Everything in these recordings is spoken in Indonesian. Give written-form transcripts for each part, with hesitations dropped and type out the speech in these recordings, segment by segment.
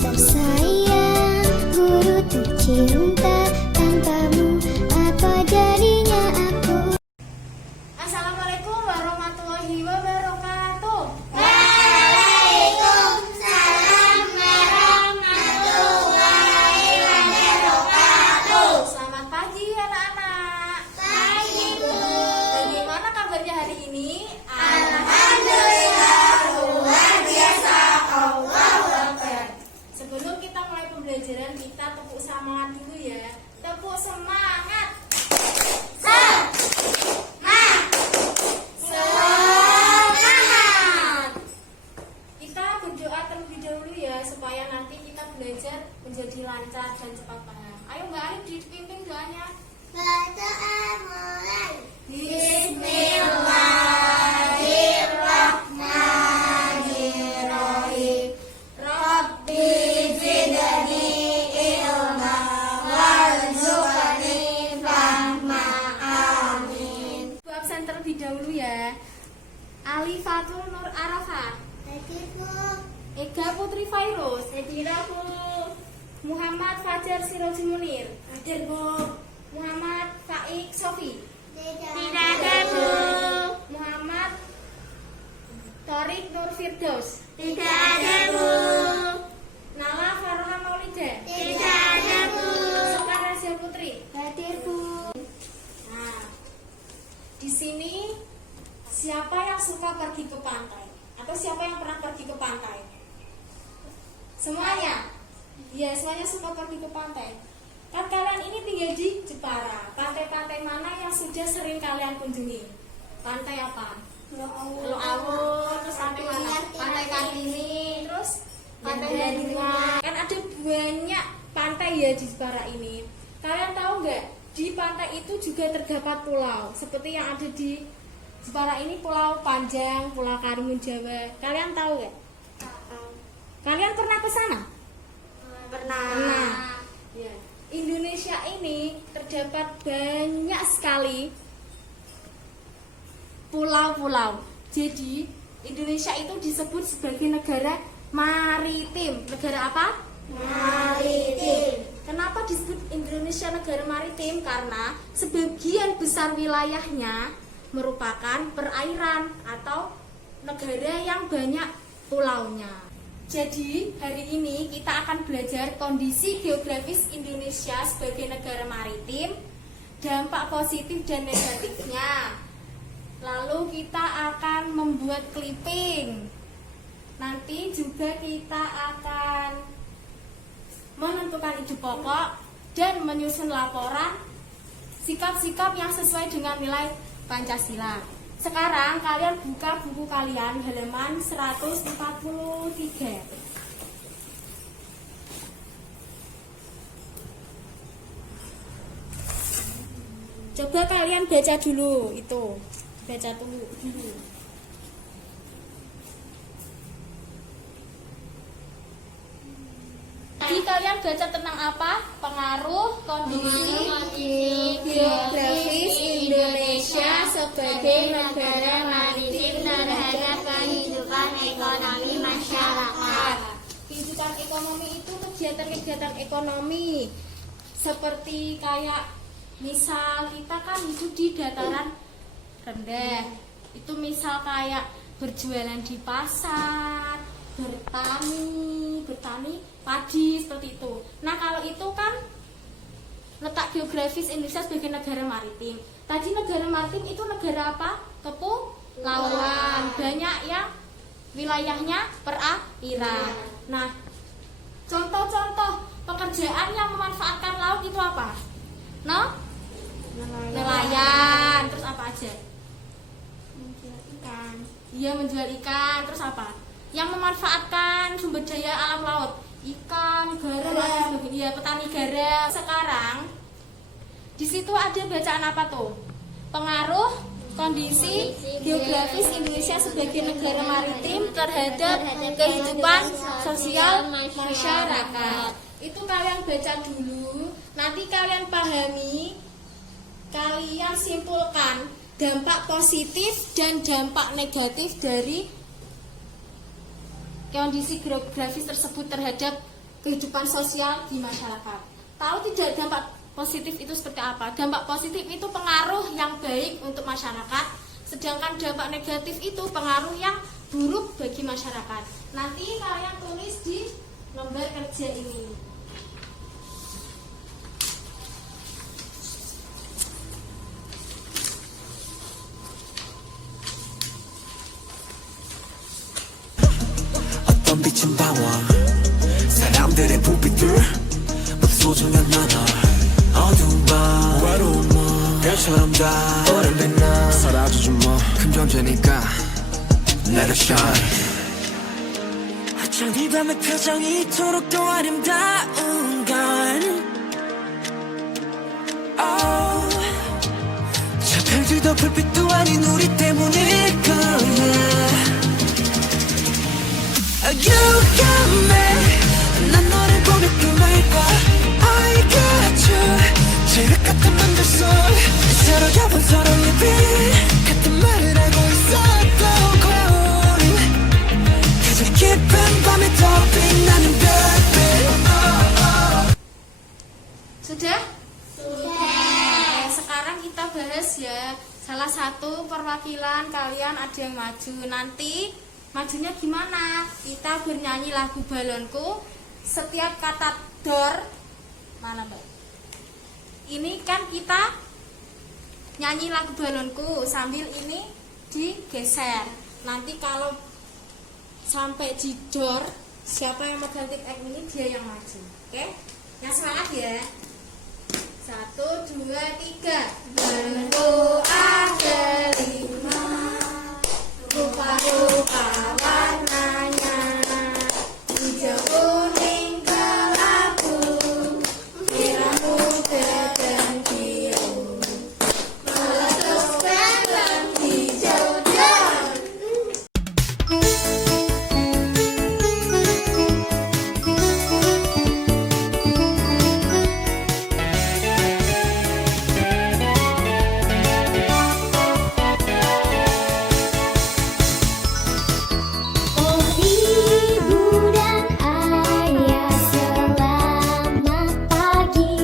tersayang, guru tercinta, tanpamu apa jadinya aku. Assalamualaikum warahmatullahi wabarakatuh. Waalaikumsalam warahmatullahi wabarakatuh. Selamat pagi anak-anak. Pagi Bu. Bagaimana kabarnya hari ini? Alhamdulillah luar biasa. Allahu Akbar. Sebelum kita mulai pembelajaran, kita tepuk semangat dulu ya. Tepuk semangat. Semangat. Kita berdoa terlebih dahulu ya, supaya nanti kita belajar menjadi lancar dan cepat paham. Ayo Mbak Alif dipimpin doanya. Berdoa mulai. Bismillahirrahmanirrahim. Rabbi zidni ilma warzuqni fahma. Amin. Bu absen terlebih dahulu ya. Alifatul Nur Arafah, Ega Putri Fairuz, Muhammad Fajar Sirojul Munir, Muhammad Faik Sofi, Tidak ada Bu. Muhammad Torik Nur Firdaus, Tidak ada Bu. Nala Farha Maulida, Tidak ada Bu. Sekar Razia Putri. Hadir Bu. Nah, di sini siapa yang suka pergi ke pantai? Atau siapa yang pernah pergi ke pantai? Semuanya? Iya, semuanya suka pergi ke pantai. Kan kalian ini tinggal di Jepara. Pantai-pantai mana yang sudah sering kalian kunjungi? Pantai apa? Lo Awur, terus pantai mana? Pantai Kartini, terus pantai Bandungan. Kan ada banyak pantai ya di Jepara ini. Kalian tahu nggak? Di pantai itu juga terdapat pulau. Seperti yang ada di Jepara ini, Pulau Panjang, Pulau Karimun Jawa. Kalian tahu nggak? Kalian pernah ke sana? Pernah. Ya. Indonesia ini terdapat banyak sekali pulau-pulau. Jadi Indonesia itu disebut sebagai negara maritim. Negara apa? Maritim. Kenapa disebut Indonesia negara maritim? Karena sebagian besar wilayahnya merupakan perairan atau negara yang banyak pulaunya. Jadi hari ini kita akan belajar kondisi geografis Indonesia sebagai negara maritim, dampak positif dan negatifnya. Lalu kita akan membuat clipping. Nanti juga kita akan menentukan ide pokok dan menyusun laporan sikap-sikap yang sesuai dengan nilai Pancasila. Sekarang kalian buka buku kalian halaman 143. Coba kalian baca dulu itu. Baca dulu. Jadi kalian baca tentang apa? Pengaruh kondisi geografis Indonesia sebagai negara maritim terhadap kehidupan ekonomi masyarakat. Kehidupan ekonomi itu kegiatan-kegiatan ekonomi seperti kayak misal kita kan hidup di dataran rendah. Itu misal kayak berjualan di pasar, bertani padi seperti itu. Nah, kalau itu kan letak geografis Indonesia sebagai negara maritim. Tadi negara maritim itu negara apa? Kepulauan. Banyak yang wilayahnya perairan. Nah, contoh-contoh pekerjaan yang memanfaatkan laut itu apa? No? Nelayan. Terus apa aja? Menjual ikan. Iya, menjual ikan. Terus apa? Yang memanfaatkan sumber daya alam laut, ikan, garam, dan sebagainya. Petani garam. Sekarang di situ ada bacaan apa tuh? Pengaruh kondisi geografis Indonesia sebagai negara maritim terhadap kehidupan sosial masyarakat. Itu kalian baca dulu. Nanti kalian pahami, kalian simpulkan dampak positif dan dampak negatif dari kondisi geografis tersebut terhadap kehidupan sosial di masyarakat. Tahu tidak dampak positif itu seperti apa? Dampak positif itu pengaruh yang baik untuk masyarakat, sedangkan dampak negatif itu pengaruh yang buruk bagi masyarakat. Nanti kalian tulis di lembar kerja ini. 어떤 빛은 방황 사람들의 부비들 모두 소중한 나날 어두운 밤 외로운 밤 별처럼 다 오랜 빛나 사라져준 뭐큰 존재니까 Let it shine 어쩜 이 밤의 표정이 이토록 더 아름다운 건 oh, 저 별들도 불빛도 아닌 우리 때문일 거야 You got me 난 너를 보며 꿈을 꿔 I got you 지륵 같은 맘들 속 서로 겹은 서로의 빛 같은 말을 알고 있었던 거울이 가장 깊은 밤에 더 빛나는 별빛 Sudah? Sudah. Sekarang kita bahas ya salah satu perwakilan kalian ada yang maju. Nanti majunya gimana? Kita bernyanyi lagu balonku. Setiap kata dor mana Mbak? Ini kan kita nyanyi lagu balonku sambil ini digeser. Nanti kalau sampai di dor, siapa yang megang tip X ini dia yang maju. Oke? Yang semangat ya. 1, 2, 3. Balonku ada 5, rupa-rupa warnanya, hijau, kuning, kelabu, merah, muda, dan biru, meletus balon hijau daun. Oh ibu dan ayah selamat pagi.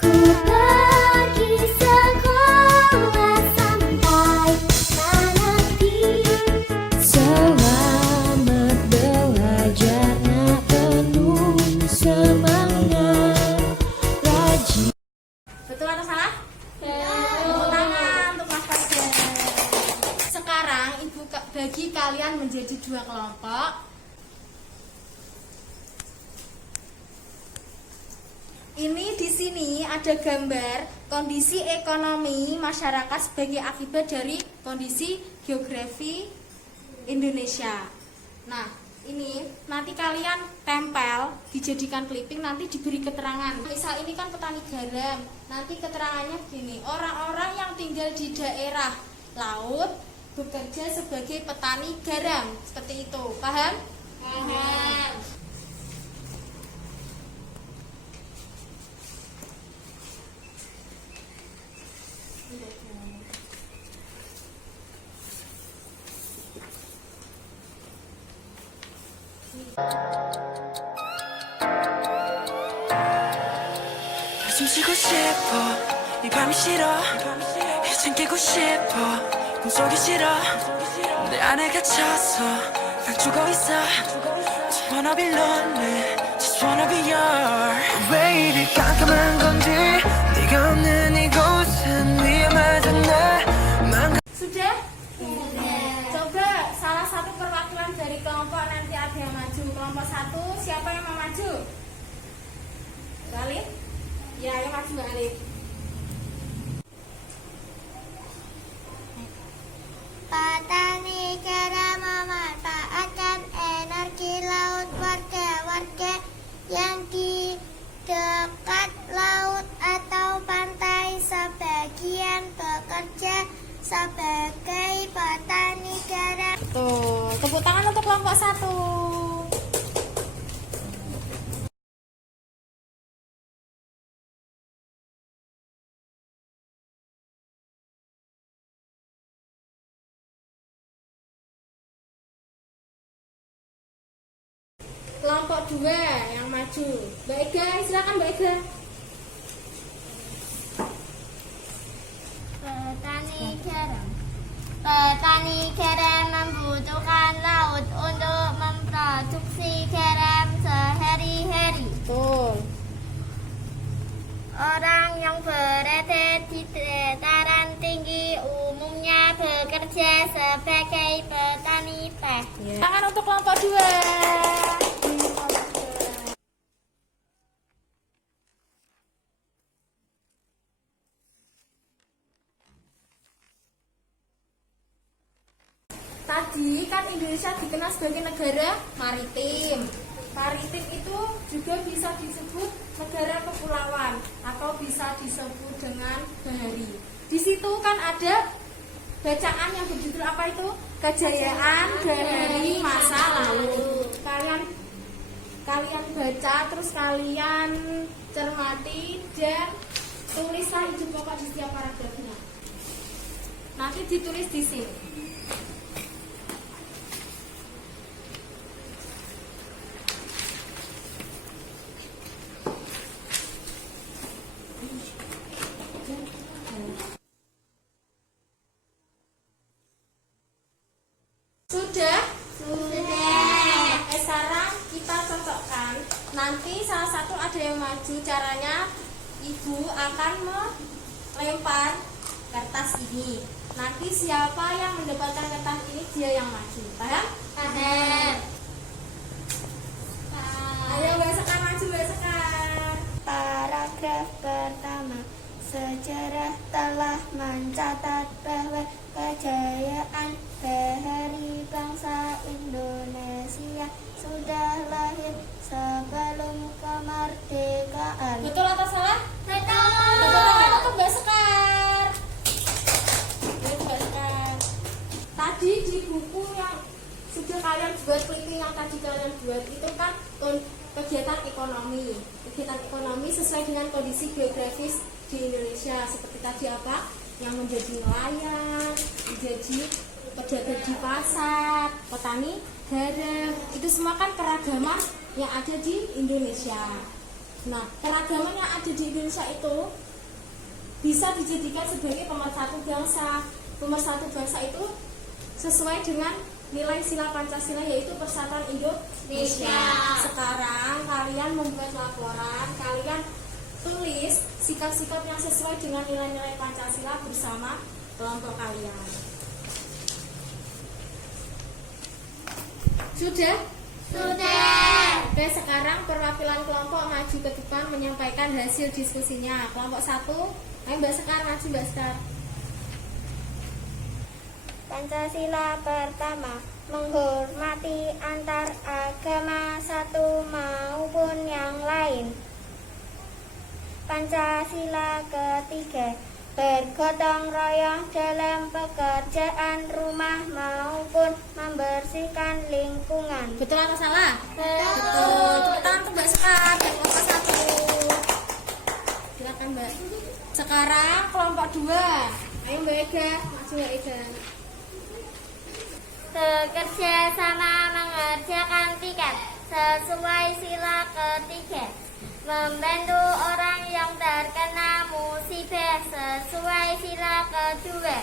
Ku pergi sekolah sampai nanti. Selamat belajar nak penuh semangat rajin. Betul atau salah? Tepuk tangan untuk Mas Fajar. Sekarang ibu bagi kalian menjadi 2 kelompok. Ini di sini ada gambar kondisi ekonomi masyarakat sebagai akibat dari kondisi geografi Indonesia. Nah, ini nanti kalian tempel, dijadikan clipping, nanti diberi keterangan. Misal ini kan petani garam, nanti keterangannya begini: orang-orang yang tinggal di daerah laut bekerja sebagai petani garam, seperti itu. Paham? Paham. 숨 쉬고 싶어 이 밤이 싫어 이젠 깨고 싶어 꿈속이 싫어 내 안에 갇혀서 난 죽어있어 Just wanna be lonely Just wanna be yours 왜 이리 깜깜한 건지 네가 없는 이곳은 위험하잖아 Sudah? Coba salah satu perwakilan dari kelompok nanti ada yang maju. Kelompok 1, siapa yang mau maju? Mbak Alif? Ya, yang maju Mbak Alif. Petani garam memanfaatkan energi laut warga-warga yang di dekat laut atau pantai. Sebagian bekerja sebagai petani garam. Tuh, tepuk tangan untuk kelompok 1. kelompok 2 yang maju. Mbak Ega, silakan Mbak Ega. Petani garam. Petani garam membutuhkan laut untuk memproduksi garam sehari-hari. Betul. Orang yang berada di dataran tinggi umumnya bekerja sebagai petani teh. Silakan untuk kelompok 2. Tadi kan Indonesia dikenal sebagai negara maritim. Maritim itu juga bisa disebut negara kepulauan atau bisa disebut dengan bahari. Di situ kan ada bacaan yang berjudul apa itu? Kejayaan dari masa lalu. Kalian baca terus kalian cermati dan tulislah ide pokok di setiap paragrafnya. Nanti ditulis di sini. Sudah? Sekarang kita cocokkan. Nanti salah satu ada yang maju. Caranya ibu akan melempar kertas ini. Nanti siapa yang mendapatkan kertas ini dia yang maju. Paham? Paham. Ayo Mbak Sekar maju, Mbak Sekar. Paragraf pertama. Sejarah telah mencatat bahwa kejayaan bahari bangsa Indonesia sudah lahir sebelum kemerdekaan. Betul atau salah? Betul. Betul untuk Mbak Sekar. Betul Mbak Sekar. Tadi di buku yang sudah kalian buat, clipping yang tadi kalian buat itu kan kegiatan ekonomi. Kegiatan ekonomi sesuai dengan kondisi geografis di Indonesia, seperti tadi apa? Yang menjadi nelayan, menjadi pedagang di pasar, petani garam. Itu semua kan keragaman yang ada di Indonesia. Nah, keragaman yang ada di Indonesia itu bisa dijadikan sebagai pemersatu bangsa. Pemersatu bangsa itu sesuai dengan nilai sila Pancasila, yaitu Persatuan Indonesia. Sekarang kalian membuat laporan, kalian tulis sikap-sikap yang sesuai dengan nilai-nilai Pancasila bersama kelompok kalian. Sudah? Sudah. Oke, sekarang perwakilan kelompok maju ke depan menyampaikan hasil diskusinya. Kelompok 1, ayo Mbak Sekar maju, Mbak Sekar. Pancasila pertama, menghormati antar agama satu maupun yang lain. Pancasila ketiga, bergotong royong dalam pekerjaan rumah maupun membersihkan lingkungan. Betul atau salah? Betul. Tepuk tangan untuk Mbak Sekar dan kelompok 1. Silakan Mbak. Sekarang kelompok 2. Ayo Mbak Ega, maju Mbak Ega. Bekerja sama mengerjakan tiket sesuai sila ketiga. Membantu orang yang terkena musibah sesuai sila kedua.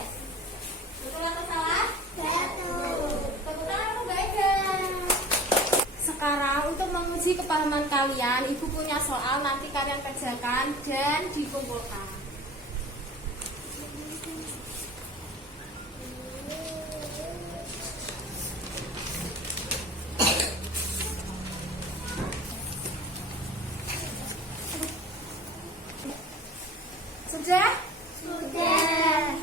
Betul atau salah? Betul. Tepuk tangan untuk Mbak Ega. Sekarang untuk menguji kepahaman kalian, Ibu punya soal, nanti kalian kerjakan dan dikumpulkan. Sudah? Sudah.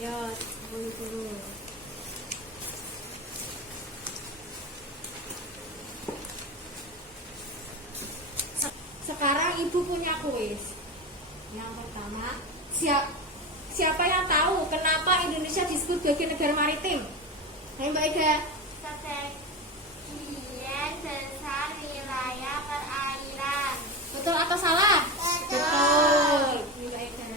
Ayo, dulu. Sekarang Ibu punya kuis. Yang pertama, siapa yang tahu kenapa Indonesia disebut sebagai negara maritim? Ayo Mbak Ega. Sebagian besar wilayah perairan. Betul atau salah? Betul. Mbak Ega.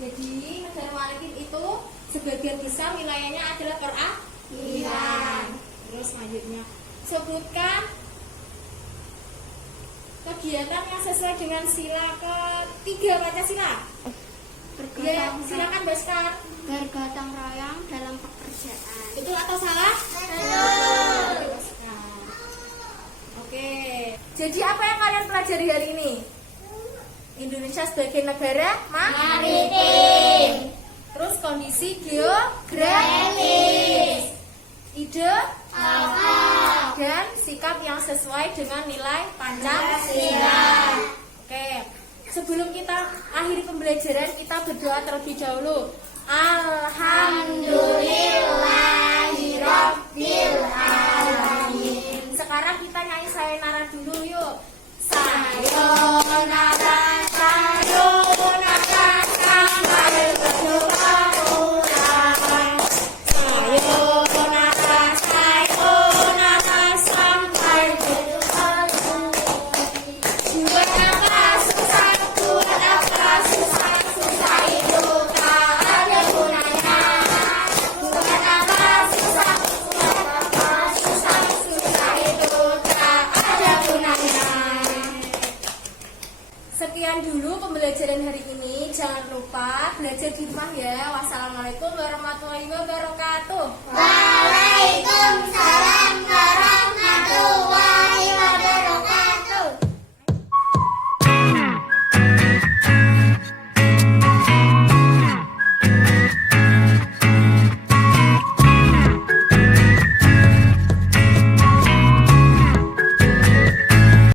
Jadi negara maritim itu sebagian besar wilayahnya adalah perairan. Terus selanjutnya, sebutkan kegiatan yang sesuai dengan sila ketiga Pancasila. Ya, silakan Mbak Sekar. Bergotong royong dalam pekerjaan. Betul atau salah? Betul. Oke. Jadi apa yang kalian pelajari hari ini? Indonesia sebagai negara Maritim. Terus kondisi geografis, ide dan sikap yang sesuai dengan nilai Pancasila. Oke. Sebelum kita akhiri pembelajaran, kita berdoa terlebih dahulu. Alhamdulillahirabbil alamin. Sekarang kita nyanyi sayonara dulu yuk. Sayonara, sayonara, sampai berjumpa ulang. Sayonara, sayonara, sampai berjumpa lagi. Buat apa susah, buat apa susah, susah itu tak ada gunanya. Buat apa susah, buat apa susah, susah itu tak ada gunanya. Sekian dulu pembelajaran hari ini. Jangan lupa belajar di rumah ya. Wassalamualaikum warahmatullahi wabarakatuh. Waalaikumsalam